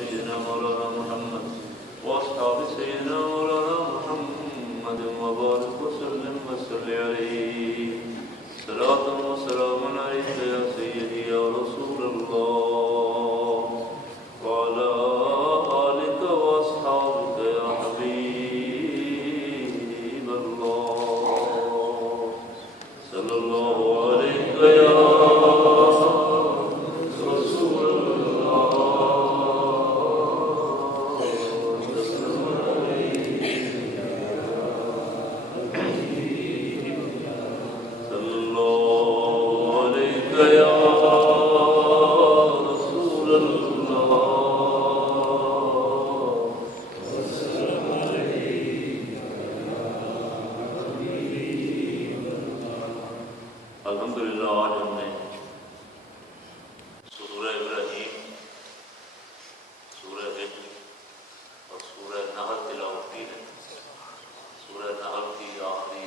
سيدنا مولانا محمد وأصحاب سيدنا مولانا محمد وبارك وسلم وصل عليه صلاة وسلام عليك يا سيدي يا رسول الله وعلى آلك وأصحابك يا حبيب الله صلى الله عليك يا الحمدللہ آج ہم نے سورہ ابراہیم، سورہ حجر اور سورہ نحل تلاوت کی ہے۔ سورہ نحل کی آخری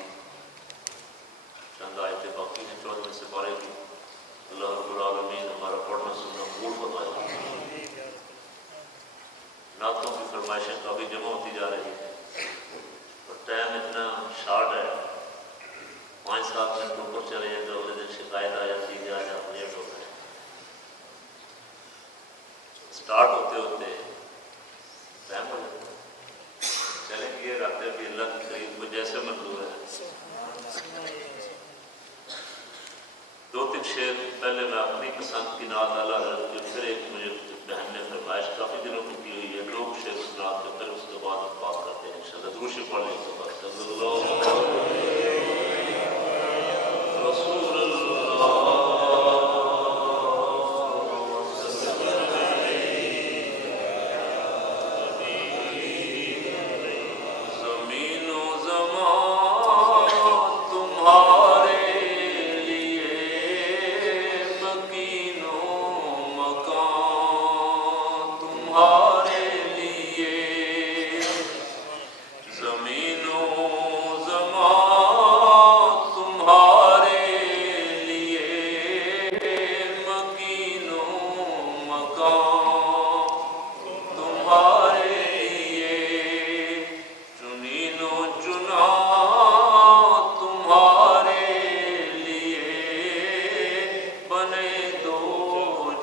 چند آیتیں باقی ہیں 14ویں سپارے کی۔ اللہ رب العالمین ہمارا پڑھنا سننا قبول فرمائے۔ نعتوں کی فرمائشیں کافی جمع ہوتی جا رہی ہیں اور ٹائم اتنا شارٹ ہے، 5-7 منٹ اوپر چلے جائیں تو اگلے دن شکایت آ جاتی ہے آج آپ لیٹ ہو گئے۔ اسٹارٹ ہوتے ہوتے ٹائم ہو جاتا ہے۔ چلیں یہ رکھتے بھی اللہ کی قریب کو جیسے منظور ہے۔ 2-3 شعر پہلے میں اپنی پسند کی نعت اعلیٰ حضرت کی، پھر ایک مجھے بہن نے فرمائش کافی دنوں کی ہوئی ہے، 2 شعر اس نعت کے، پھر اس کے بعد ہم بات کرتے ہیں انشاءاللہ۔ درود شریف پڑھ لیں تو بات صلی اللہ رسول اللہ زمین و زمان تمہارے لیے، مکین و مکان تمہارے لیے، زمین و زمان تمہارے لیے، مکین و مکان تمہارے لیے، چنین و چنا تمہارے لیے، بنے دو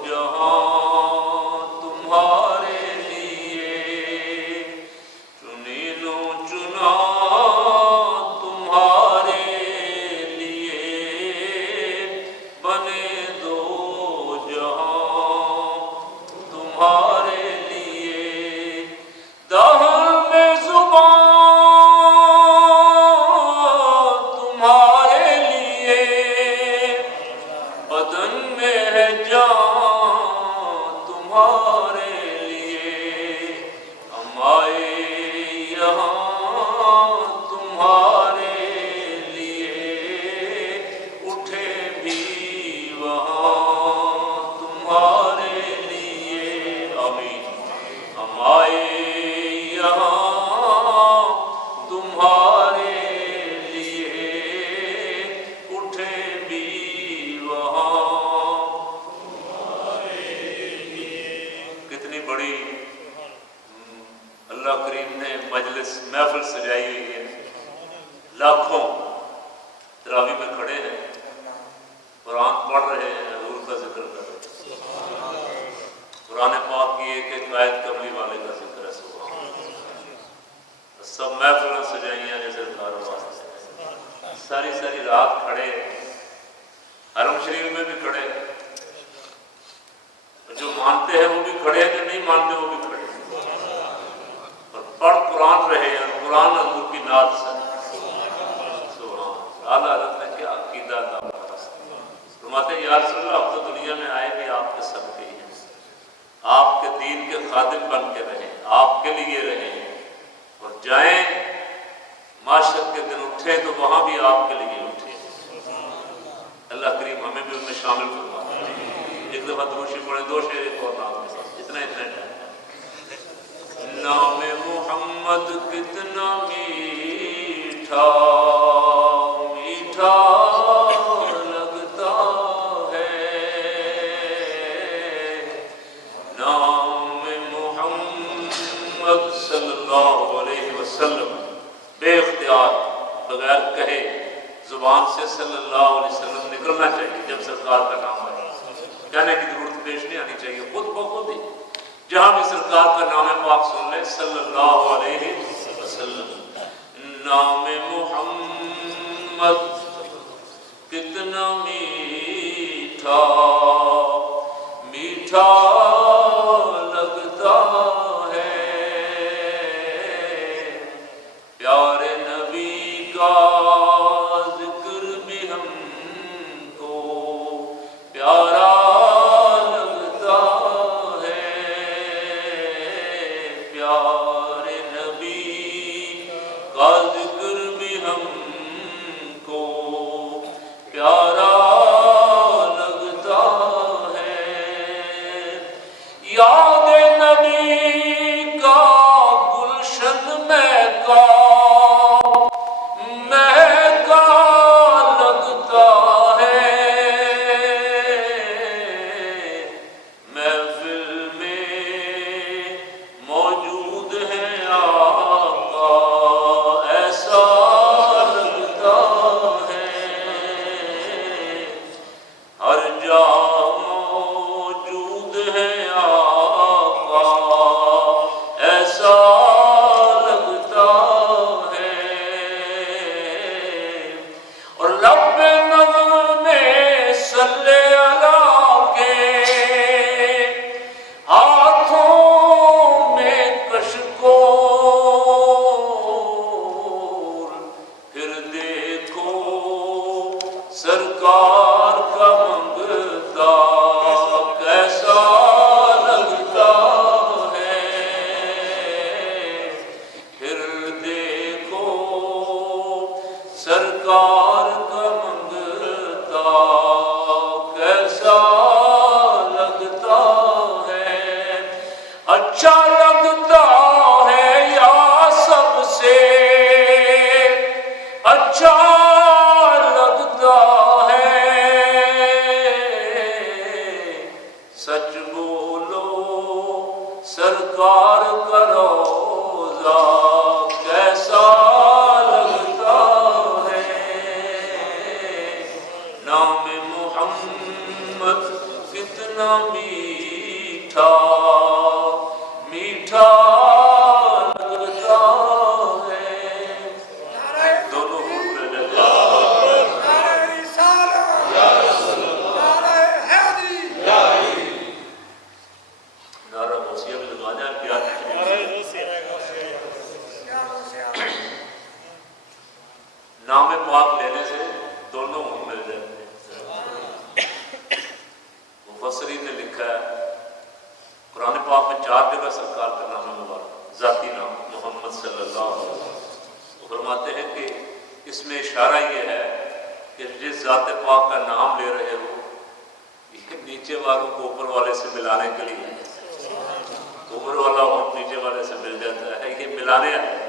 جہاں تمہارے لیے، چنین و چنا تمہارے لیے، بنے دو جہاں تمہارے لیے، دہن میں زبان تمہارے لیے، بدن میں ہے جان تمہارے لیے، ہم آئے یہاں تمہارے لیے، اٹھے بھی وہاں تمہارے لیے، آمین۔ ہم آئے یہاں تمہارے لیے، اٹھے بھی وہاں تمہارے لیے۔ کتنی بڑی اللہ کریم نے مجلس محفل سجائی ہوئی ہے۔ لاکھوں تراویح میں کھڑے ہیں، قرآن پڑھ رہے ہیں، حضور کا ذکر کر رہے ہیں، قرآن پاک کی ایک ایک آیت کملی والے کا ذکر ہے۔ سبحان اللہ۔ سب محفلیں سجائی ہیں جیسے کاروبار، ساری ساری رات کھڑے، حرم شریف میں بھی کھڑے، جو مانتے ہیں وہ بھی کھڑے ہیں، جو نہیں مانتے وہ بھی کھڑے ہیں، اور پڑھ قرآن رہے ہیں، اور قرآن حضور کی نعت سے۔ سبحان اللہ۔ حضرت نے کیا عقیدہ تھا، فرماتے ہیں یا رسول اللہ آپ تو دنیا میں آئے بھی آپ کے صدقے ہی ہیں، آپ کے دین کے خادم بن کے رہیں، آپ کے لیے رہیں، اور جائیں معاشر کے دن اٹھے تو وہاں بھی آپ کے لیے اٹھے۔ اللہ کریم ہمیں بھی ان میں شامل فرما۔ ایک دفعہ درود شریف پڑھیں، 2 شعر ایک اور نام کے ساتھ، اتنا ٹائم۔ نام محمد کتنا میٹھا میٹھا لگتا ہے، نام محمد وسلم بے اختیار بغیر کہے زبان سے صلی اللہ علیہ وسلم نکلنا چاہیے جب سرکار کا نام آئے، کہنے کی ضرورت پیش نہیں آنی چاہیے، خود بخود ہی جہاں بھی سرکار کا نام پاک سن لے صلی اللہ علیہ وسلم۔ نام محمد کتنا میٹھا میٹھا لگتا ہے، پیارے نبی کا ذکر بھی ہم کو پیارا لگتا ہے، پیارے نبی کا ذکر بھی ہم کو پیارا لگتا ہے، یاد نبی کا گلشن مہکا مہکا لگتا ہے، محفل میں موجود ہے آقا ایسا لگتا ہے، ہر جا موجود ہے آقا ایسا لگتا ہے، اور لب نغمے صلی اللہ کے ہاتھوں میں کشکول، پھر دیکھو سرکار کا منگتا کیسا لگتا ہے، پھر دیکھو سرکار کا منگتا کیسا لگتا ہے، اچھا لگتا ہے یا سب سے اچھا لگتا ہے، سچ بولو سرکار کا روضہ کیسا لگتا ہے، نام محمد کتنا میٹھا میٹھا لگتا ہے، دونوں ہونٹ پہ لگا نعرہ غوثیہ بھی لگا دیں پیار کی۔ نام پاک لینے سے دونوں ہونٹ مل جاتے ہیں۔ مفسرین نے لکھا ہے قرآن پاک میں 4 جگہ سرکار کا نام مبارک ذاتی نام محمد صلی اللہ علیہ وسلم، وہ فرماتے ہیں کہ اس میں اشارہ یہ ہے کہ جس ذات پاک کا نام لے رہے ہو یہ نیچے والوں کو اوپر والے سے ملانے کے لیے، اوپر والا ہونٹ نیچے والے سے مل جاتا ہے، یہ ملانے آتا ہے۔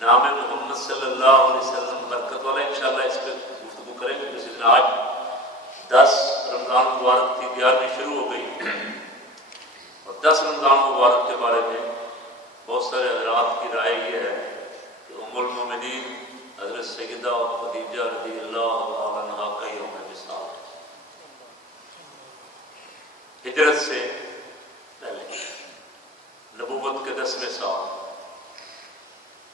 نام محمد صلی اللہ علیہ وسلم برکت والا، انشاءاللہ اس پہ گفتگو کریں گے کسی دن۔ آج 10 رمضان مبارک کی 11ویں شروع ہو گئی، اور 10 رمضان مبارک کے بارے میں بہت سارے حضرات کی رائے یہ ہے کہ ام المومنین حضرت سیدہ خدیجہ رضی اللہ عنہا کا یوم وصال ہجرت سے پہلے نبوت کے 10ویں سال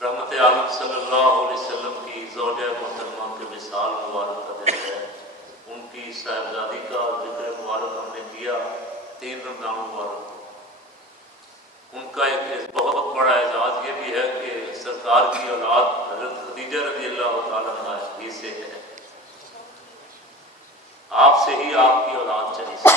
رحمت عالم صلی اللہ علیہ وسلم کی زوجہ محترمہ کے وصال مبارک کا دن ہے، ان کی صاحبزادی کا ذکر مبارک ہم نے کیا 3 رمضان مبارک۔ ان کا ایک بہت بڑا اعزاز یہ بھی ہے کہ سرکار کی اولاد حضرت خدیجہ رضی اللہ تعالیٰ عنہا ہی سے ہے، آپ سے ہی آپ کی اولاد چلی سے،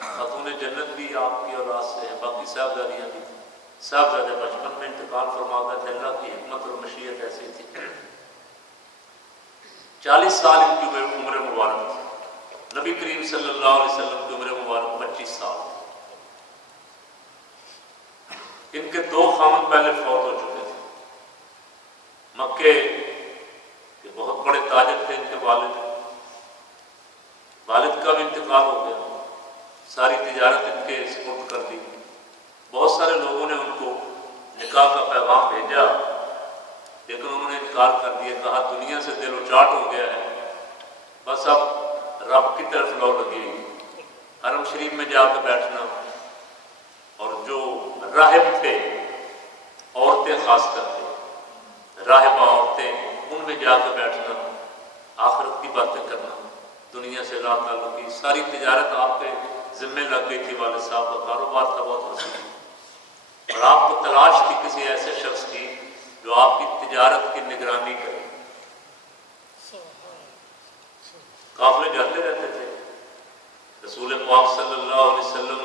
خاتون جنت بھی آپ کی اولاد سے ہے، باقی صاحبزادیاں بھی تھیں۔ صاحبزادے بچپن میں انتقال فرما گئے تھے، اللہ کی حکمت اور مشیت ایسی تھی۔ 40 سال ان کی عمر مبارک تھی، نبی کریم صلی اللہ علیہ وسلم کی عمر مبارک 25 سال تھی۔ ان کے 2 خاوند پہلے فوت ہو چکے تھے، مکے کے بہت بڑے تاجر تھے ان کے والد کا بھی انتقال ہو گیا، ساری تجارت ان کے سپرد کر دی۔ بہت سارے لوگوں نے ان کو نکاح کا پیغام بھیجا، لیکن انہوں نے انکار کر دیا، کہا دنیا سے دل اچاٹ ہو گیا ہے، بس اب رب کی طرف لو لگے گی، حرم شریف میں جا کے بیٹھنا۔ اور جو راہب تھے، عورتیں خاص کر کے راہبہ عورتیں، ان میں جا کے بیٹھنا، آخرت کی باتیں کرنا، دنیا سے لا تعلق کی ساری تجارت آپ کے ذمہ لگ گئی تھی، والد صاحب کا کاروبار تھا بہت وسیع، اور آپ کو تلاش تھی کسی ایسے شخص کی جو آپ کی تجارت کی نگرانی کرے۔ قافلے جاتے رہتے تھے، رسول پاک صلی اللہ علیہ وسلم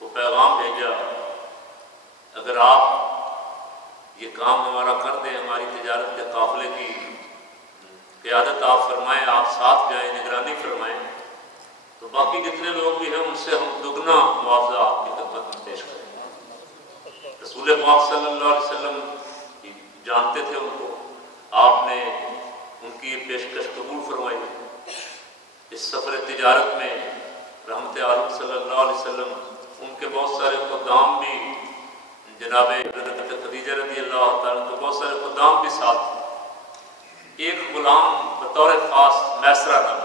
کو پیغام بھیجا، اگر آپ یہ کام ہمارا کر دیں، ہماری تجارت کے قافلے کی قیادت آپ فرمائیں، آپ ساتھ جائیں، نگرانی فرمائیں، تو باقی جتنے لوگ بھی ہیں ان سے ہم دگنا معاوضہ آپ کی خدمت میں پیش کریں۔ رسول پاک صلی اللہ علیہ وسلم جانتے تھے ان کو، آپ نے ان کی یہ پیشکش قبول فرمائی۔ اس سفر تجارت میں رحمت عالم صلی اللہ علیہ وسلم، ان کے بہت سارے خدام بھی، جناب حضرت خدیجہ رضی اللہ تعالیٰ کے بہت سارے خدام بھی ساتھ، ایک غلام بطور خاص میسرہ نام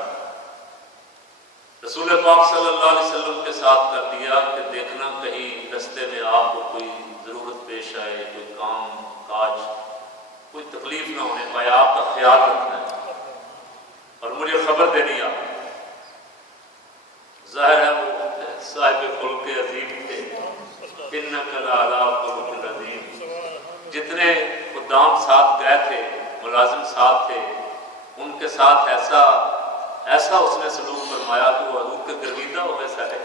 رسول پاک صلی اللہ علیہ وسلم کے ساتھ کر دیا کہ دیکھنا کہیں رستے میں آپ کو کوئی ضرورت پیش آئے، کوئی کام کاج، کوئی تکلیف نہ ہونے پائے، آپ کا خیال رکھنا ہے اور مجھے خبر دینی آپ۔ ظاہر ہے وہ صاحب خلق عظیم تھے، انک لعلی خلق عظیم۔ جتنے خدام ساتھ گئے تھے، ملازم ساتھ تھے، ان کے ساتھ ایسا اس نے سلوک فرمایا کہ وہ حضور کے گرویدہ ہو گئے سارے۔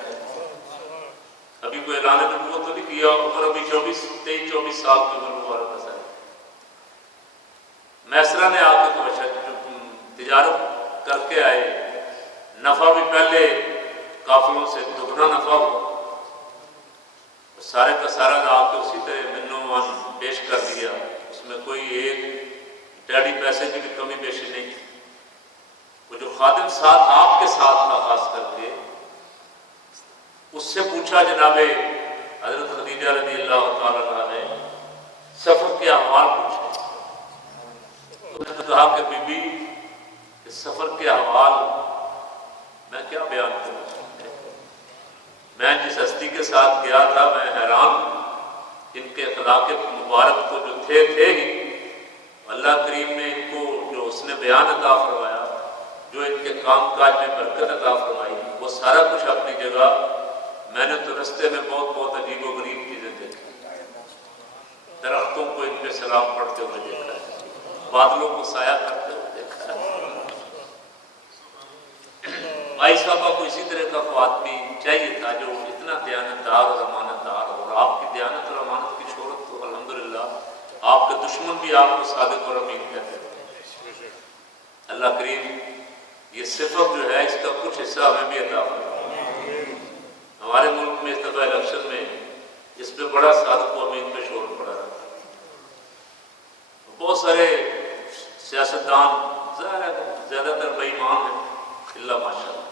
ابھی کوئی اعلان نبوت تو نہیں کیا، عمر ابھی 23-24 سال کی عمر مبارک ہے۔ میسرہ نے آ کے تجارت کر کے آئے، نفع بھی پہلے قافلوں سے دگنا نفع ہوا، سارے کا سارا لا کے اسی طرح منوان پیش کر دیا، اس میں کوئی ایک ڈیڑھی پیسے کی بھی کمی بیشی نہیں تھی۔ وہ جو خادم ساتھ آپ کے ساتھ تھا خاص کر کے، اس سے پوچھا جناب حضرت خدیجہ رضی اللہ تعالیٰ عنہ نے، سفر کے احوال پوچھے، انہوں نے کہا کہ بی بی اس سفر کے احوال میں کیا بیان کروں، میں جس ہستی کے ساتھ گیا تھا میں حیران ہوں، ان کے اخلاق مبارک تو جو تھے ہی، اللہ کریم نے ان کو جو اس نے بیان عطا فرمایا، جو ان کے کام کاج میں برکت عطا فرمائی، وہ سارا کچھ اپنی جگہ۔ میں نے تو رستے میں بہت عجیب و غریب چیزیں دیکھی، درختوں کو ان پہ سلام پڑھتے ہوئے دیکھا ہے، بادلوں کو سایہ کرتے ہوئے دیکھا ہے۔ بھائی صاحبہ کو اسی طرح کا کوئی آدمی چاہیے تھا جو اتنا دیانتدار اور امانت دار ہو، اور آپ کی دیانت اور امانت کی شہرت تو الحمدللہ آپ کے دشمن بھی آپ کو صادق اور امین کہتے ہیں۔ اللہ کریم یہ صفت جو ہے اس کا کچھ حصہ ہمیں بھی عطا فرمائے۔ ہمارے ملک میں اس دفعہ الیکشن میں اس پہ بڑا صادق و امین پہ شور پڑا رہا، بہت سارے سیاستدان زیادہ تر بے ایمان ہیں، اللہ ماشاء اللہ،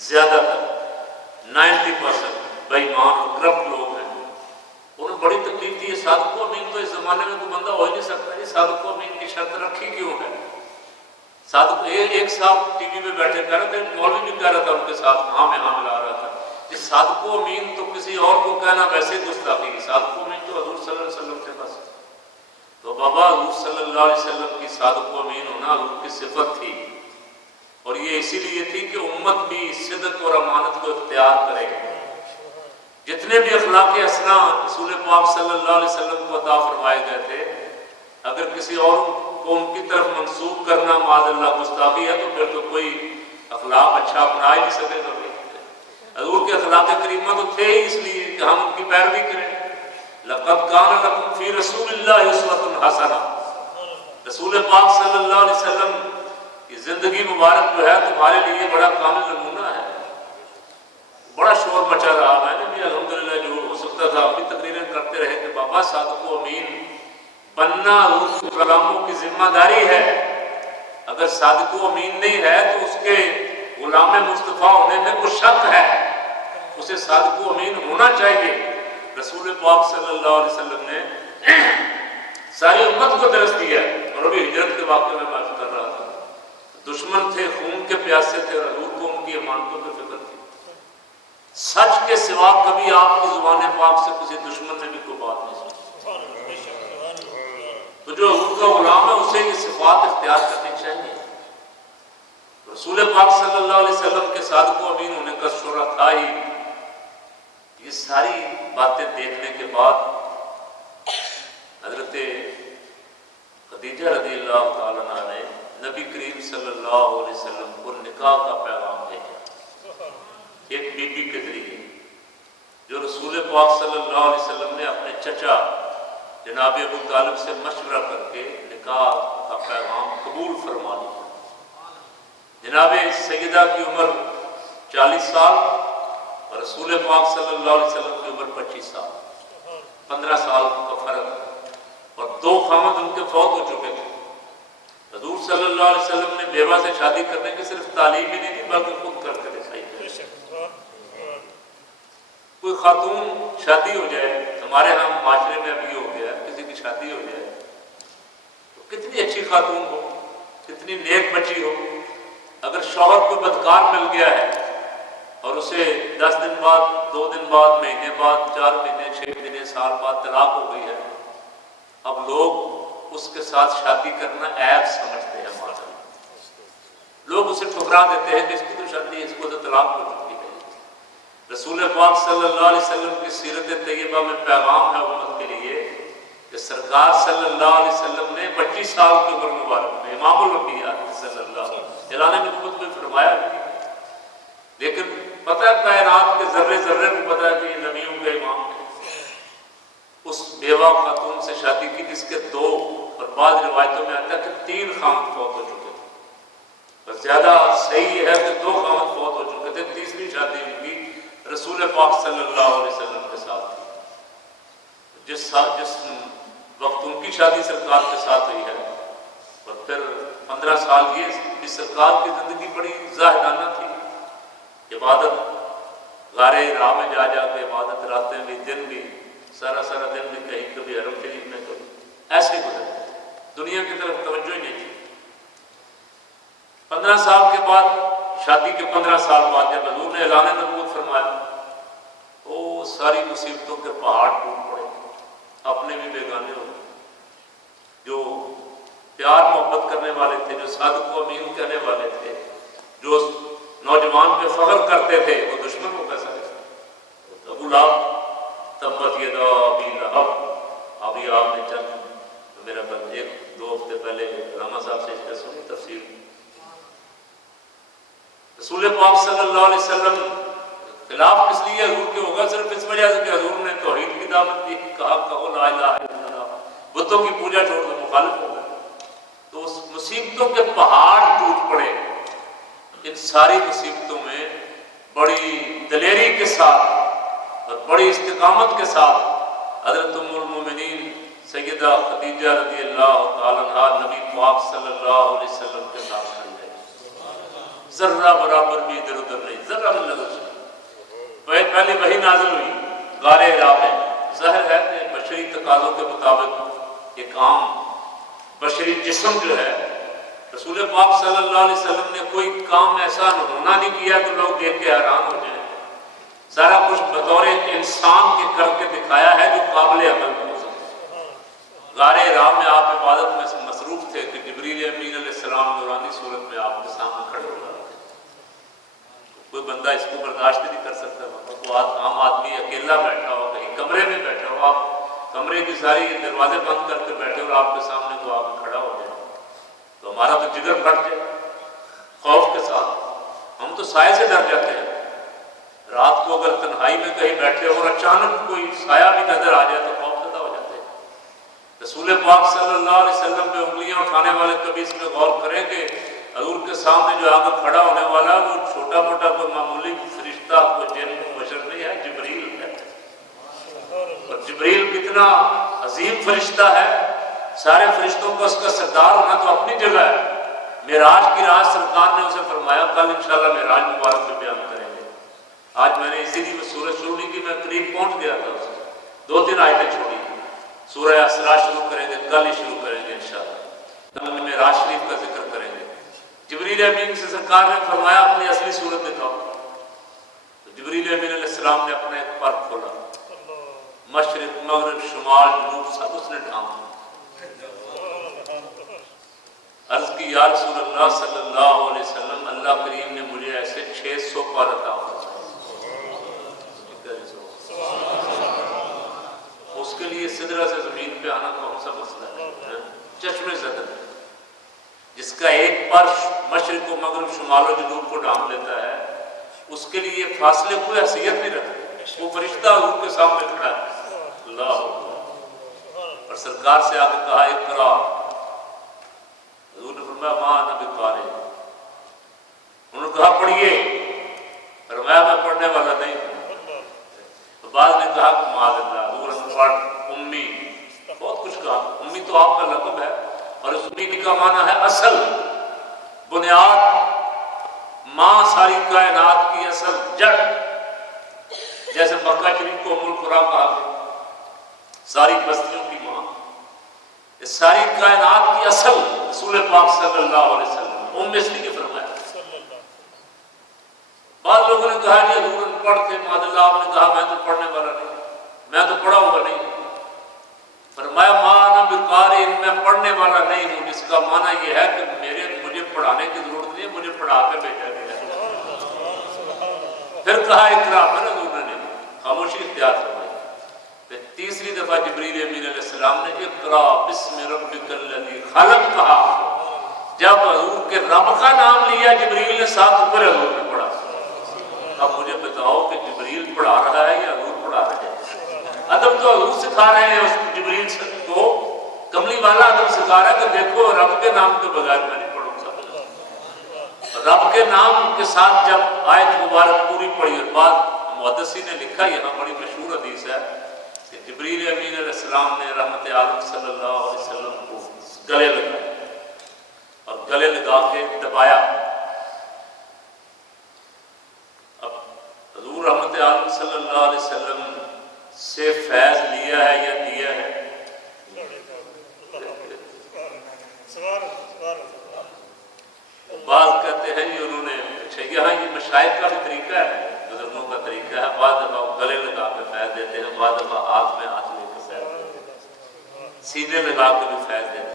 زیادہ تر 90% بے ایمان اور کرپٹ لوگ ہیں۔ انہیں بڑی تکلیف تھی، یہ صادق و امین تو اس زمانے میں کوئی بندہ ہو ہی نہیں سکتا، یہ صادق و امین کی شرط رکھی کیوں ہے؟ صادق ایک صاحب ٹی وی میں بیٹھے کہہ رہے تھے، مولوی بھی کہہ رہا تھا ان کے ساتھ، ہاں میں ہاں ملا رہا تھا، یہ صادق و امین تو کسی اور کو کہنا ویسے گستاخی ہے، صادق و امین تو حضور صلی اللہ علیہ وسلم کے پاس۔ تو بابا حضور صلی اللہ علیہ وسلم کی صادق و امین ہونا حضور کی صفت تھی، اور یہ اسی لیے تھی کہ امت بھی صدق اور امانت کو اختیار کرے۔ جتنے بھی اخلاق حسنہ رسول پاک صلی اللہ علیہ وسلم کو عطا فرمائے گئے تھے، اگر کسی اور کو ان کی طرف منسوب کرنا معاذ اللہ گستاخی ہے، تو پھر تو کوئی اخلاق اچھا اپنا ہی نہیں سکے گا۔ حضور کے اخلاق کریمہ تو تھے ہی اس لیے کہ ہم ان کی پیروی کریں۔ لقد کان لکم فی رسول اللہ اسوۃ حسنہ، رسول پاک صلی اللہ علیہ وسلم کی زندگی مبارک جو ہے تمہارے لیے بڑا کامل نمونہ ہے۔ بڑا شور مچا رہا، میں نے بھی الحمدللہ جو ہو سکتا تھا اپنی تقریریں کرتے رہے کہ بابا صادق و امین بننا حضور کے غلاموں کی ذمہ داری ہے، اگر صادق و امین نہیں ہے تو اس کے غلام مصطفیٰ ہونے میں کچھ شک ہے، اسے صادق و امین ہونا چاہیے۔ رسول پاک صلی اللہ علیہ وسلم نے ساری امت کو درس دیا ہے. اور ابھی ہجرت کے واقعے میں بات کر رہا تھا. دشمن تھے، خون کے پیاسے تھے، اور حضور کو ان کی امانتوں کی فکر تھی. سچ کے سوا کبھی آپ کی زبان پاک سے کسی دشمن نے بھی کوئی بات نہیں سنی. تو جو حضور کا غلام ہے اسے یہ صفات اختیار کرنی چاہیے. رسول پاک صلی اللہ علیہ وسلم کے صادق و امین ہونے کا شعرا تھا ہی. یہ ساری باتیں دیکھنے کے بعد حضرت خدیجہ رضی اللہ تعالیٰ عنہ نے نبی کریم صلی اللہ علیہ وسلم کو نکاح کا پیغام بھیجا ایک بی بی کے ذریعے، جو رسول پاک صلی اللہ علیہ وسلم نے اپنے چچا جناب ابو طالب سے مشورہ کر کے نکاح کا پیغام قبول فرما لیا. جناب سیدہ کی عمر 40 سال اور رسول پاک صلی اللہ علیہ وسلم کی عمر 25 سال، 15 سال کا فرق، اور 2 خامد ان کے فوت ہو چکے تھے. حضور صلی اللہ علیہ وسلم نے بیوہ سے شادی کرنے کی صرف تعلیم ہی نہیں دی بلکہ خود کر کے دکھائی. کوئی خاتون شادی ہو جائے، ہمارے ہاں معاشرے میں ابھی ہو گیا، کسی کی شادی ہو جائے تو کتنی اچھی خاتون ہو، کتنی نیک بچی ہو، اگر شوہر کو بدکار مل گیا ہے اور اسے 10 دن بعد، 2 دن بعد، مہینے بعد، 4 مہینے، 6 مہینے، سال بعد طلاق ہو گئی ہے، اب لوگ اس کے ساتھ شادی کرنا عیب سمجھتے ہیں. ہمارے لوگ اسے ٹھکرا دیتے ہیں کہ اس کی تو شادی ہے، اس کو تو طلاق ہو چکی ہے. رسول پاک صلی اللہ علیہ وسلم کی سیرت طیبہ میں پیغام ہے امت کے لیے کہ سرکار صلی اللہ علیہ وسلم نے 25 سال کی عمر مبارک میں امام الانبیاء صلی اللہ علیہ وسلم اعلان نبوت میں فرمایا بھی. لیکن پتہ ہے کائنات کے ذرے ذرے کو پتہ ہے کہ یہ نبیوں کا امام ہے. اس بیوہ خاتون سے شادی کی جس کے 2 اور بعض روایتوں میں آتا ہے کہ 3 خامد فوت ہو چکے تھے. بس زیادہ صحیح ہے کہ 2 خامد فوت ہو چکے تھے. تیسری شادی ان کی رسول پاک صلی اللہ علیہ وسلم کے ساتھ تھی. جس وقت ان کی شادی سرکار کے ساتھ ہوئی ہے، اور پھر 15 سال یہ اس سرکار کی زندگی بڑی زاہدانہ تھی. عبادت غار راہ میں جا جا کے عبادت، راتیں بھی، دن بھی، سارا دن بھی کہیں کبھی حرم شریف میں تو ایسے گزرے، دنیا کی طرف توجہ ہی نہیں تھی. 15 سال کے بعد، شادی کے 15 سال بعد جب حضور نے اعلان نبوت فرمایا، وہ ساری مصیبتوں کے پہاڑ ٹوٹ پڑے. اپنے بھی بیگانے ہو گئے. جو پیار محبت کرنے والے تھے، جو صادق و امین کہنے والے تھے، جو نوجوان پہ فخر کرتے تھے، وہ دشمن کو کیسا دیکھا. ابو لہب تبت یدا ابی لہب. ابھی آپ نے چند میرا 1-2 ہفتے پہلے علامہ صاحب سے اس کا سنی تفسیر. رسول پاک صلی اللہ علیہ وسلم خلاف کس لیے حضور کے ہوگا؟ صرف اس وجہ سے کہ حضور نے توحید کی دعوت دی، کہا کہو لا الہ الا اللہ، بتوں کی پوجا چھوڑ دو، مخالف ہو گئے. تو اس مصیبتوں کے پہاڑ ٹوٹ پڑے. ان ساری مصیبتوں میں بڑی دلیری کے ساتھ اور بڑی استقامت کے ساتھ حضرت ام المومنین سیدہ خدیجہ رضی اللہ تعالیٰ عنہا نبی پاک صلی اللہ علیہ وسلم کے ساتھ کھڑی رہی. ذرہ برابر بھی ادھر ادھر نہیں، ذرہ بھی لگا. پہلی وحی نازل ہوئی غار حرا میں. ظاہر ہے کہ بشری تقاضوں کے مطابق ایک عام بشری جسم جو ہے، رسول پاک صلی اللہ علیہ وسلم نے کوئی کام ایسا ہونا نہیں کیا کہ لوگ دیکھ کے حیران ہو جائیں. سارا کچھ بطور انسان کے کر کے دکھایا ہے جو قابل عمل ہو سکے. غار حرا میں آپ عبادت میں مصروف تھے کہ جبریل امین علیہ السلام نورانی صورت میں آپ کے سامنے کھڑے ہو رہے تھے. کوئی بندہ اس کو برداشت نہیں کر سکتا. وہ عام آدمی اکیلا بیٹھا ہو، کہیں کمرے میں بیٹھا ہو، آپ کمرے کی ساری دروازے بند کر کے بیٹھے اور آپ کے سامنے کو آ کے کھڑا ہو جائے تو ہمارا تو جگر پھٹ جائے خوف کے ساتھ. ہم تو سائے سے ڈر جاتے ہیں. رات کو اگر تنہائی میں کہیں بیٹھے اور اچانک کوئی سایہ بھی نظر آ جائے تو خوف زدہ ہو جاتے ہیں. رسول پاک صلی اللہ علیہ وسلم پہ انگلیاں اٹھانے والے کبھی اس میں غور کریں کہ حضور کے سامنے جو آگے کھڑا ہونے والا وہ چھوٹا موٹا کوئی معمولی فرشتہ، کوئی جن بشر نہیں ہے، جبریل ہے. اور جبریل کتنا عظیم فرشتہ ہے. سارے فرشتوں کو اس کا سردار ہونا تو اپنی جگہ ہے. معراج کی رات سرکار نے اسے فرمایا، کل انشاءاللہ معراج مبارک میں بیان کریں گے. آج میں نے اسی لیے سورج شروع نہیں کی، میں قریب پہنچ گیا تھا. دو تین آیتیں چھوڑی، سورہ اسراء شروع کریں گے، کل ہی شروع کریں گے انشاءاللہ، کل معراج شریف کا ذکر کریں گے۔ جبریل امین سے سرکار نے فرمایا اپنی اصلی صورت دکھاؤ، تو جبریل امین علیہ السلام نے اپنا ایک پر کھولا، مشرق مغرب شمال جنوب سب اس نے ڈھانپا۔ عرض کی یا رسول اللہ صلی اللہ علیہ وسلم، اللہ کریم نے مجھے ایسے 600 پر عطا فرمایا، اس کے لیے سدرہ سے زمین پہ آنا کون سا مسئلہ ہے؟ چشمے زدر، جس کا ایک پر مشرق و مغرب شمال و جنوب کو ڈھانپ لیتا ہے، اس کے لیے فاصلے کوئی حیثیت نہیں رکھتے، وہ فرشتہ حضور کے سامنے کھڑا ہے، اللہ اور سرکار سے آ کے کہا اقرا، حضور نے فرمایا ماں انا بقارئ، انہوں نے کہا پڑھیے، فرمایا میں پڑھنے والا نہیں ہوں۔ تو بعد نے کہا کہ معاذ اللہ، حضور نے پڑھ امی، بہت کچھ کہا، امی تو آپ کا لقب ہے، اور اس امی کا معنی ہے اصل، بنیاد، ماں ساری کائنات کی اصل جڑ، جیسے مکہ شریف کو ام القریٰ کہا گیا، ساری بستیوں کی ماں، اس ساری کائنات کی اصل رسول پاک صلی اللہ علیہ وسلم، ام اس لیے فرمایا۔ بعض لوگوں نے کہا کہ حضور ان پڑھ کے معاذ اللہ، آپ نے کہا میں تو پڑھنے والا نہیں، میں تو پڑھا ہوا نہیں، فرمایا ماں انا بقارئ، میں پڑھنے والا نہیں ہوں، جس کا معنی یہ ہے کہ مجھے پڑھانے کی ضرورت نہیں ہے، مجھے پڑھا کے بھیجا گیا ہے۔ پھر کہا اقرا، پھر حضور نے خاموشی اختیار فرمائی۔ پھر تیسری دفعہ جبریل امین علیہ السلام نے اقرا بسم ربک الذی خلق کہا، جب حضور کے رب کا نام لیا جبریل نے، ساتھ اوپر حضور نے پڑھا۔ اب مجھے بتاؤ کہ جبریل پڑھا رہا ہے یا حضور پڑھا رہے ہیں؟ ادب تو حضور سکھا رہے ہیں اس جبریل کو، کملی والا ادب سکھا رہا ہے کہ دیکھو رب کے نام کے بغیر میں نہیں پڑھوں گا۔ رب کے نام کے ساتھ جب آیت مبارک پوری پڑھی، اور بعد محدثی نے لکھا، یہاں بڑی مشہور حدیث ہے کہ جبریل امین علیہ السلام نے رحمت عالم صلی اللہ علیہ وسلم کو گلے لگایا اور گلے لگا کے دبایا۔ اب حضور رحمت عالم صلی اللہ علیہ وسلم سے فیض لیا ہے یا دیا ہے؟ بعض کہتے ہیں یہ انہوں نے، اچھا یہاں یہ مشائخ کا بھی طریقہ ہے، بزرگوں کا طریقہ ہے، بعض دفعہ گلے لگا کے فیض دیتے ہیں، بعض دفعہ ہاتھ میں ہاتھ لے کے فیض دیتے ہیں، سینے لگا کے بھی فیض دیتے ہیں۔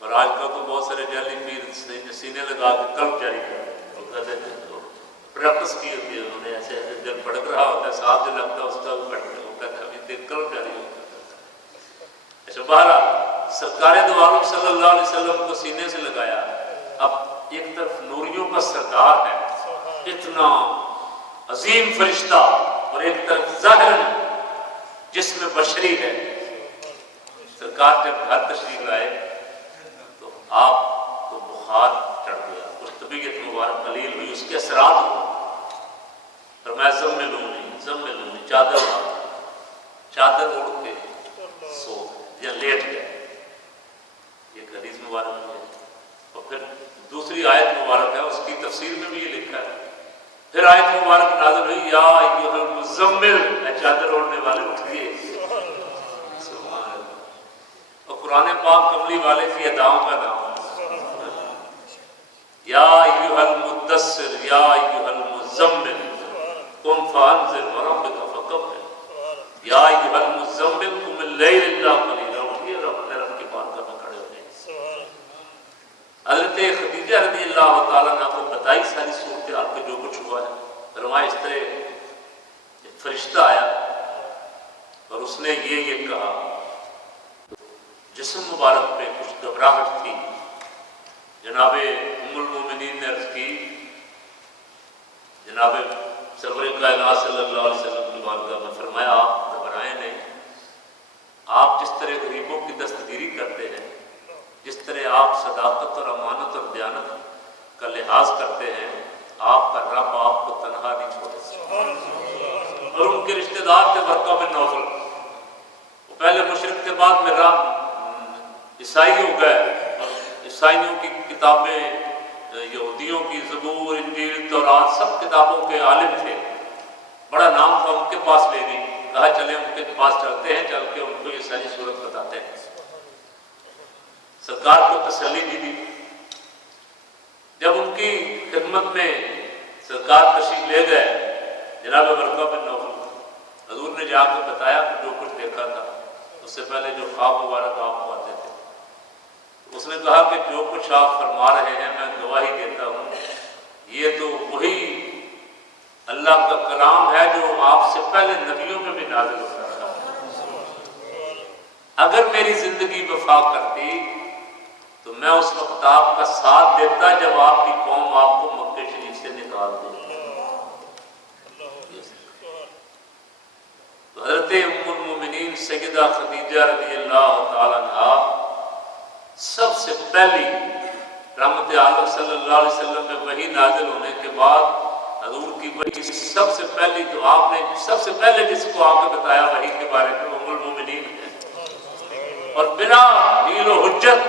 اور آج کل تو بہت سارے جعلی پیر سینے لگا کے قلب جاری کرتے ہیں، کہتے ہیں پریکٹس کی ہوتی ہے انہوں نے، ایسے ایسے دل پڑک رہا ہوتا ہے، ساتھ جو لگتا ہے اس کا بھی پڑھتے ہیں، وہ کہتا ہے ابھی دل قلب جاری ہوتا ہے۔ اچھا بہرحال سرکار دو عالم صلی اللہ علیہ وسلم کو سینے سے لگایا۔ اب ایک طرف نوریوں کا سردار ہے، اتنا عظیم فرشتہ، اور ایک طرف ظاہر جسم بشری ہے۔ سرکار جب گھر تشریف لائے تو آپ کو بخار چڑھ گیا، کچھ طبیعت مبارک قلیل ہوئی، اس کے اثرات ہوئے، فرمایا زملونی، چادر اوڑھ کے سو یا لیٹ گئے، یہ حدیث مبارک ہے۔ اور پھر دوسری آیت مبارک ہے، اس کی تفسیر میں بھی یہ لکھا ہے، پھر آیت مبارک نازل ہوئی یا ایھا المزمل، اے چادر اوڑھنے والے اٹھئے۔ سبحان اللہ۔ اور قرآن پاک کملی والے کی اداؤں کا نام ہے، یا ایھا المدثر یا ایھا المزمل قم فانذر وربک فکبر، یا ایھا المزمل قم اللیل الا قلیلا، اٹھئے اپنے رب کی بارگاہ میں کھڑے ہو گئے۔ حضرت خدیجہ رضی اللہ تعالیٰ عنہ کو بتائی ساری صورتحال کے جو کچھ ہوا ہے، فرمایا اس طرح ایک فرشتہ آیا اور اس نے یہ کہا، جسم مبارک پہ کچھ گھبراہٹ تھی۔ جناب ام المومنین نے عرض کی، جناب سرور کائنات صلی اللہ علیہ وسلم کی بارگاہ میں، فرمایا آپ گھبرائیں نہیں، آپ جس طرح غریبوں کی دستگیری کرتے ہیں، جس طرح آپ صداقت اور امانت اور دیانت کا لحاظ کرتے ہیں، آپ کا رب آپ کو تنہا نہیں چھوڑے۔ اور ان کے رشتہ دار تھے ورقہ بن نوفل، وہ پہلے مشرک تھے، بعد میں عیسائی ہو گئے، عیسائیوں کی کتابیں، یہودیوں کی زبور، انجیل، تورات، سب کتابوں کے عالم تھے، بڑا نام تھا، ان کے پاس لے گئی، کہا کہا چلیں ان کے پاس چلتے ہیں، چل کے ان کو یہ ساری صورت بتاتے ہیں۔ سرکار کو تسلی بھی دی۔ جب ان کی خدمت میں سرکار تشریف لے گئے، جناب ورقہ بن نوفل، حضور نے جا کے بتایا کہ جو کچھ دیکھا تھا، اس سے پہلے جو خواب مبارک آپ کو آتے تھے، اس نے کہا کہ جو کچھ آپ فرما رہے ہیں میں گواہی دیتا ہوں، یہ تو وہی اللہ کا کلام ہے جو آپ سے پہلے نبیوں میں بھی نازل ہوتا تھا۔ اگر میری زندگی وفا کرتی تو میں اس وقت آپ کا ساتھ دیتا جب آپ کی قوم آپ کو مکہ شریف سے نکال دے۔ تو حضرت ام المومنین سیدہ خدیجہ رضی اللہ تعالیٰ عنہا سب سے پہلی رحمت عالم صلی اللہ علیہ وسلم میں وحی نازل ہونے کے بعد حضور کی وحی سب سے پہلی جو آپ نے سب سے پہلے جس کو آپ نے بتایا وحی کے بارے میں ام المومنین ہے، اور بنا ڈیل و حجت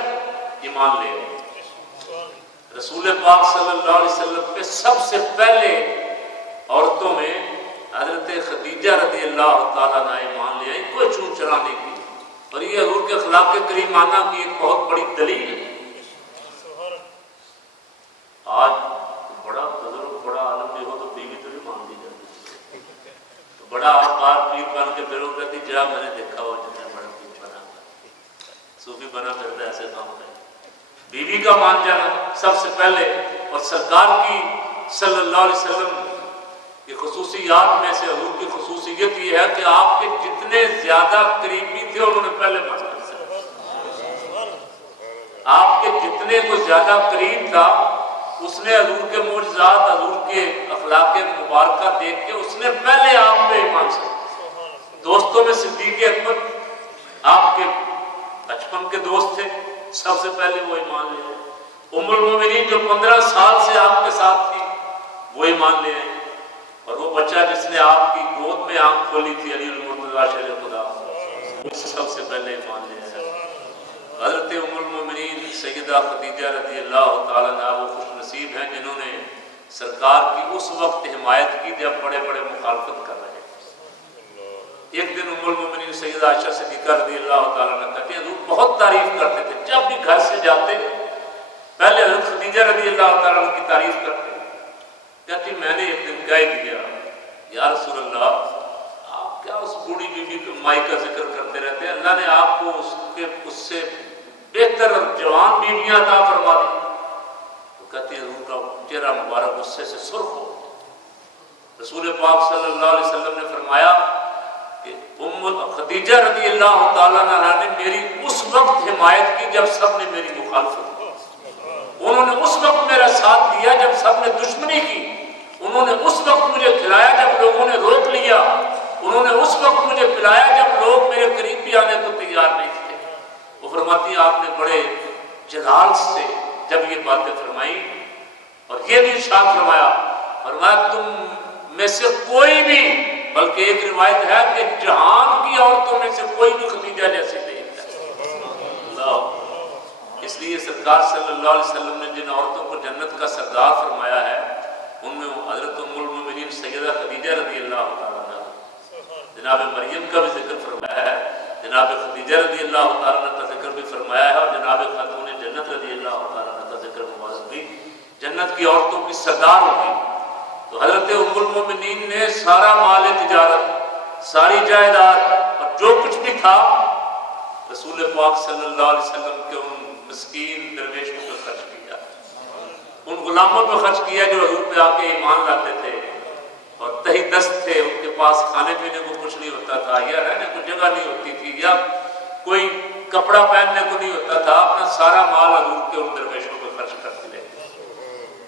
ایمان لے گئے۔ رسول پاک صلی اللہ علیہ وسلم پہ سب سے پہلے عورتوں میں حضرت خدیجہ رضی اللہ تعالیٰ عنہ ایمان لے آئی، کوئی چھوٹ چھڑا نہیں کی، اور یہ حضور کے اخلاق کریمانہ کی ایک بہت بڑی دلیل ہے۔ آج بڑا بزرگ بڑا عالم بھی ہو تو بیوی تو نہیں مان دی جاتی، تو بڑا آبار پیر بن کے پھر وہ کہتی جا میں نے دیکھا ہو جتنے بڑا پیر بنا صوفی بنا پھرتا ہے، ایسے کام ہے۔ بیوی کا مان جانا سب سے پہلے، اور سرکار کی صلی اللہ علیہ وسلم کی خصوصیات میں سے حضور کی خصوصیت یہ ہے کہ آپ کے جتنے زیادہ قریبی تھے انہوں نے پہلے مانا، آپ کے جتنے کو زیادہ قریب تھا اس نے حضور کے معجزات حضور کے اخلاق مبارکہ دیکھ کے اس نے پہلے آپ پہ ایمان سے۔ دوستوں میں صدیق اکبر آپ کے بچپن کے دوست تھے، سب سے پہلے وہ ایمان لے آئے۔ ام المومنین جو 15 سال سے آپ کے ساتھ تھی وہ ایمان لے آئے، اور وہ بچہ جس نے آپ کی گود میں آنکھ کھولی تھی علی المرتضیٰ شیر خدا، وہ سب سے پہلے ایمان لے آئے۔ حضرت ام المومنین سیدہ خدیجہ رضی اللہ تعالیٰ عنہ وہ خوش نصیب ہیں جنہوں نے سرکار کی اس وقت حمایت کی جب بڑے بڑے مخالفت کر رہے ہیں۔ ایک دن ام المومنین سیدہ عائشہ صدیقہ رضی اللہ تعالیٰ عنہ کہتے ہیں حضور بہت تعریف کرتے تھے، جب بھی گھر سے جاتے پہلے حضرت خدیجہ رضی اللہ تعالیٰ عنہ کی تعریف کرتے، کہتی میں نے ایک دن کہہ دیا یا رسول اللہ آپ کیا اس بوڑھی بیوی مائی کا ذکر کرتے رہتے ہیں، اللہ نے آپ کو اس سے بہتر اور جوان بیویاں عطا فرما دی۔ تو کہتی ہے حضور کا چہرہ مبارک غصے سے سرخ ہو۔ رسول پاک صلی اللہ علیہ وسلم نے فرمایا کہ خدیجہ رضی اللہ تعالیٰ عنہ نے میری اس وقت حمایت کی جب سب نے میری مخالفت کی، انہوں نے اس وقت میرا ساتھ دیا جب سب نے دشمنی کی، انہوں نے اس وقت مجھے کھلایا جب لوگوں نے روک لیا، انہوں نے اس وقت مجھے پلایا جب لوگ میرے قریب بھی آنے کو تیار نہیں تھے۔ وہ فرماتی آپ نے بڑے جلال سے جب یہ باتیں فرمائی اور یہ بھی ارشاد فرمایا تم میں سے کوئی بھی، بلکہ ایک روایت ہے کہ جہان کی عورتوں میں سے کوئی بھی خدیجہ جیسی نہیں ہے۔ اللہ، اس لیے سرکار صلی اللہ علیہ وسلم نے جن عورتوں کو جنت کا سردار فرمایا ہے ان میں حضرت ام المومنین سیدہ خدیجہ رضی اللہ تعالیٰ عنہ، جناب مریم کا بھی ذکر فرمایا ہے، جناب خدیجہ رضی اللہ تعالیٰ عنہ کا ذکر بھی فرمایا ہے، اور جناب خاتون جنت رضی اللہ تعالیٰ عنہ کا ذکر مبارک بھی جنت کی عورتوں کی سردار ہوگی۔ تو حضرت ام المومنین نے سارا مال تجارت، ساری جائیداد اور جو کچھ بھی تھا رسول پاک صلی اللہ علیہ وسلم کے ان مسکین درویشوں پہ خرچ کیا، ان غلاموں پہ خرچ کیا جو حضور پہ آ کے ایمان لاتے تھے اور تہی دست تھے، ان کے پاس کھانے پینے کو کچھ نہیں ہوتا تھا، یا رہنے کو جگہ نہیں ہوتی تھی، یا کوئی کپڑا پہننے کو نہیں ہوتا تھا، اپنا سارا مال حضور کے ان درویشوں پہ خرچ کرتے رہے۔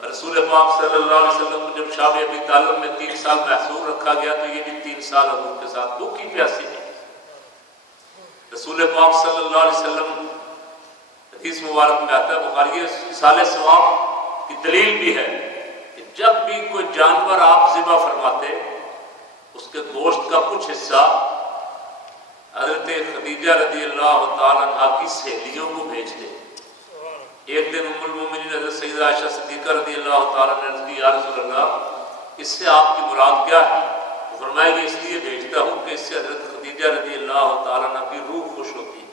رسول پاک صلی اللہ علیہ وسلم کو جب شام ابی طالب میں 3 سال محصور رکھا گیا تو یہ بھی 3 سال حضور کے ساتھ بھوکی پیاسی ہے۔ رسول پاک صلی اللہ علیہ وسلم حدیث مبارک میں آتا ہے، بخاری سال ثواب کی دلیل بھی ہے کہ جب بھی کوئی جانور آپ ذبح فرماتے اس کے گوشت کا کچھ حصہ حضرت خدیجہ رضی اللہ تعالیٰ عنہ کی سہیلیوں کو بھیج دے۔ ایک دن ام المومنین حضرت سیدہ عائشہ صدیقہ رضی اللہ تعالیٰ نے عرض کی یا رسول اللہ اس سے آپ کی مراد کیا ہے؟ فرمایا کہ اس لیے بھیجتا ہوں کہ اس سے حضرت خدیجہ رضی اللہ تعالیٰ عنہ کی روح خوش ہوتی ہے۔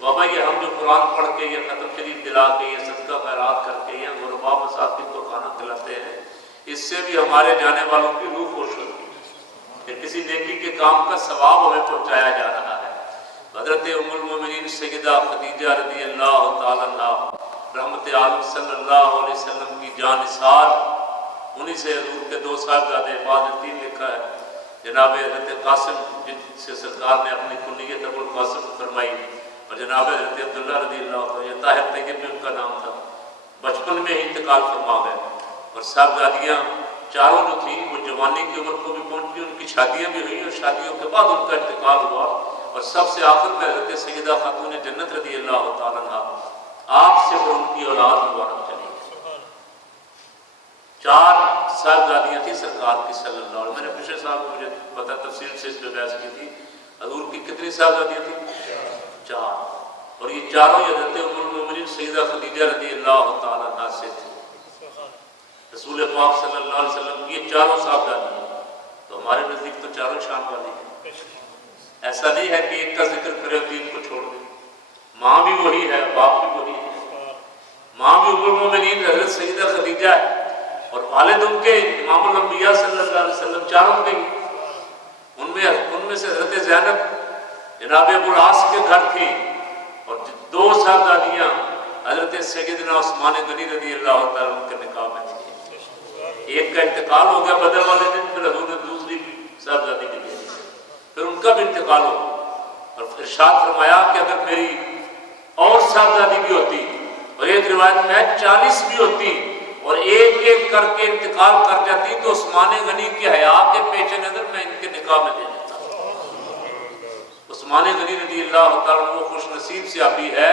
بابا یہ ہم جو قرآن پڑھ کے یہ ختم شریف دلا کے یہ صدقہ خیرات کر کے یہ غربا مساکین کو کھانا کھلاتے ہیں، اس سے بھی ہمارے جانے والوں کی روح خوش ہوتی ہے کہ کسی نیکی کے کام کا ثواب ہمیں پہنچایا جا رہا ہے۔ حضرت ام المومنین سیدہ خدیجہ رضی اللہ تعالیٰ عنہ رحمت عالم صلی اللہ علیہ وسلم کی جان نثار، انہی سے حضور کے دو صاحبزادے بعد تین لکھا ہے، جناب حضرت قاسم جن سے سرکار نے اپنی کنیت ابو القاسم فرمائی، اور جناب حضرت عبداللہ رضی اللہ عنہ، یہ طاہر طیب میں ان کا نام تھا، بچپن میں ہی انتقال فرما گئے، اور صاحبزادیاں چاروں جو تھیں وہ جوانی کی عمر کو بھی پہنچ گئی، ان کی شادیاں بھی ہوئیں اور شادیوں کے بعد ان کا انتقال ہوا، اور سب سے آخر میں حضرت سیدہ خاتون جنت رضی اللہ تعالیٰ عنہ آپ سے وہ ان کی اولاد مبارک چلی گئی۔ چار صاحبزادیاں تھیں سرکار کی صلی اللہ علیہ وسلم۔ میں نے پچھلے سال مجھے پتہ تفصیل سے اس پہ بحث کی تھی، حضور کی کتنی صاحبزادیاں تھیں؟ چار، اور یہ چاروں حضرت ام المومنین سیدہ خدیجہ رضی اللہ تعالیٰ عنہ سے تھیں۔ رسول پاک صلی اللہ علیہ وسلم کی یہ چاروں صاحبزادیاں تو ہمارے نزدیک تو چاروں شان والی ہیں۔ ایسا نہیں ہے کہ ایک کا ذکر کرے اور تین کو چھوڑ دیں، ماں بھی وہی ہے، باپ بھی وہی ہے، ماں بھی ام المومنین حضرت سیدہ خدیجہ ہے، اور والد ان کے امام الانبیاء صلی اللہ علیہ وسلم چاروں کے، ان میں سے حضرت زینب جناب ابو العاص کے گھر تھی، اور دو صاحبزادیاں حضرت سیدنا عثمان غنی رضی اللہ تعالیٰ عنہ کے نکاح میں تھی۔ ایک کا انتقال ہو گیا بدر والے دن، پھر حضور نے دوسری صاحبزادی بھی دی، پھر ان کا بھی انتقال ہو، اور ارشاد فرمایا کہ اگر میری اور صاحبزادی بھی ہوتی، اور ایک روایت میں 40 بھی ہوتی، اور ایک ایک کر کے انتقال کر جاتی، تو عثمان غنی کی حیا کے پیش نظر میں ان کے نکاح میں دے دیتا۔ عثمان غنی رضی اللہ تعالیٰ عنہ وہ خوش نصیب صحابی ہے،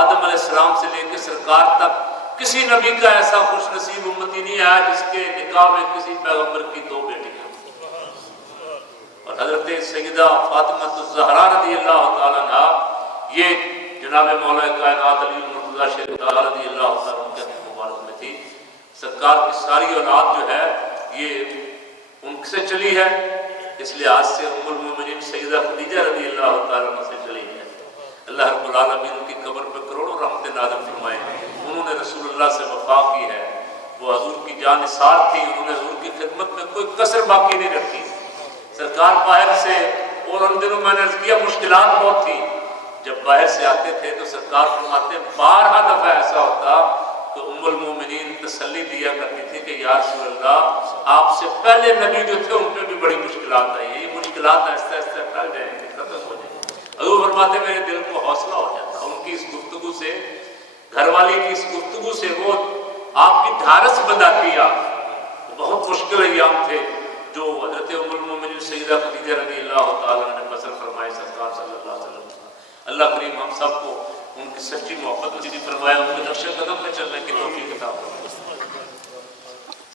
آدم علیہ السلام سے لے کے سرکار تک کسی نبی کا ایسا خوش نصیب امتی نہیں آیا جس کے نکاح میں کسی پیغمبر کی دو بیٹیاں، اور حضرت سیدہ فاطمہ الزہرا رضی اللہ تعالیٰ عنہ یہ جناب مولا کائنات علی المرتضیٰ شیخ رضی اللہ تعالیٰ عنہ کے مبارک میں تھی۔ سرکار کی ساری اولاد جو ہے یہ ان سے چلی ہے، اس لحاظ سے ام المومنین سیدہ خدیجہ رضی اللہ تعالیٰ عنہ سے چلی ہے۔ اللہ رب العالمین ان کی قبر پہ کروڑوں رحمت نازل فرمائے۔ انہوں نے رسول اللہ سے وفا کی ہے، وہ حضور کی جان نثار تھی، انہوں نے حضور کی خدمت میں کوئی کسر باقی نہیں رکھی۔ سرکار باہر سے، اور ان دنوں میں نے عرض کیا مشکلات بہت تھی، جب باہر سے آتے تھے تو سرکار فرماتے بارہا دفعہ ایسا ہوتا کہ ام المومنین تسلی دیا کرتی تھی کہ یا رسول اللہ آپ سے پہلے نبی جو تھے ان پہ بھی بڑی مشکلات آئی ہیں، یہ مشکلات آہستہ آہستہ ٹل جائیں گے، ختم ہو جائیں گے۔ حضور فرماتے میرے دل کو حوصلہ ہو جاتا، ان کی اس گفتگو سے، گھر والی کی اس گفتگو سے وہ آپ کی ڈھارس بنداتی آپ، بہت مشکل ایام تھے جو حضرت ام المومنین سیدہ خدیجہ رضی اللہ تعالیٰ نے بسر فرمائے سرکار صلی اللہ علیہ وسلم۔ اللہ کریم ہم سب کو ان کی سچی محبت نصیب فرمائے، ان کے نقش قدم پہ چلنے کی توفیق عطا فرمائے۔